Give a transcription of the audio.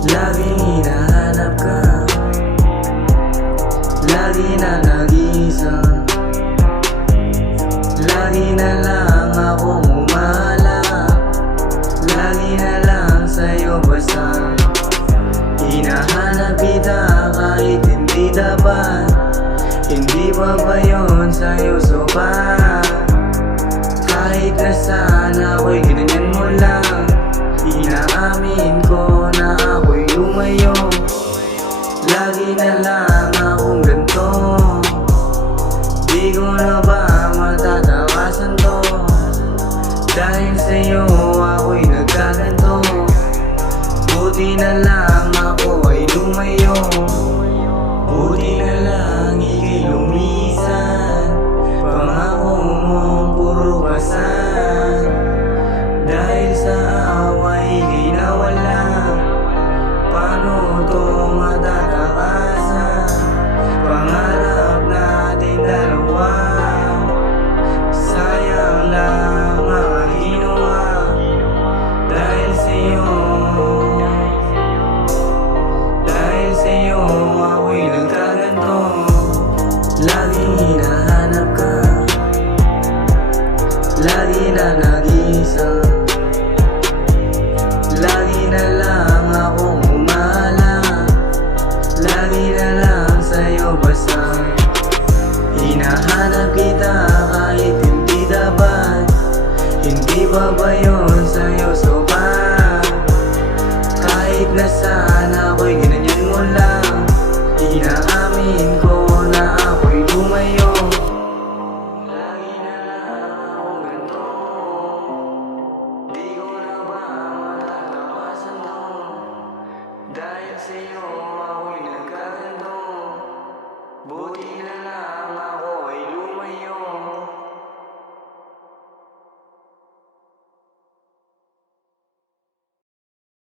Laging hinahanap ka, lagi na nag-iisa, lagi na lang akong umahalap, lagi na lang sa'yo basta. Hinahanap kita kahit hindi dapat, hindi pa ba yun sa'yo sopa? Kahit nasa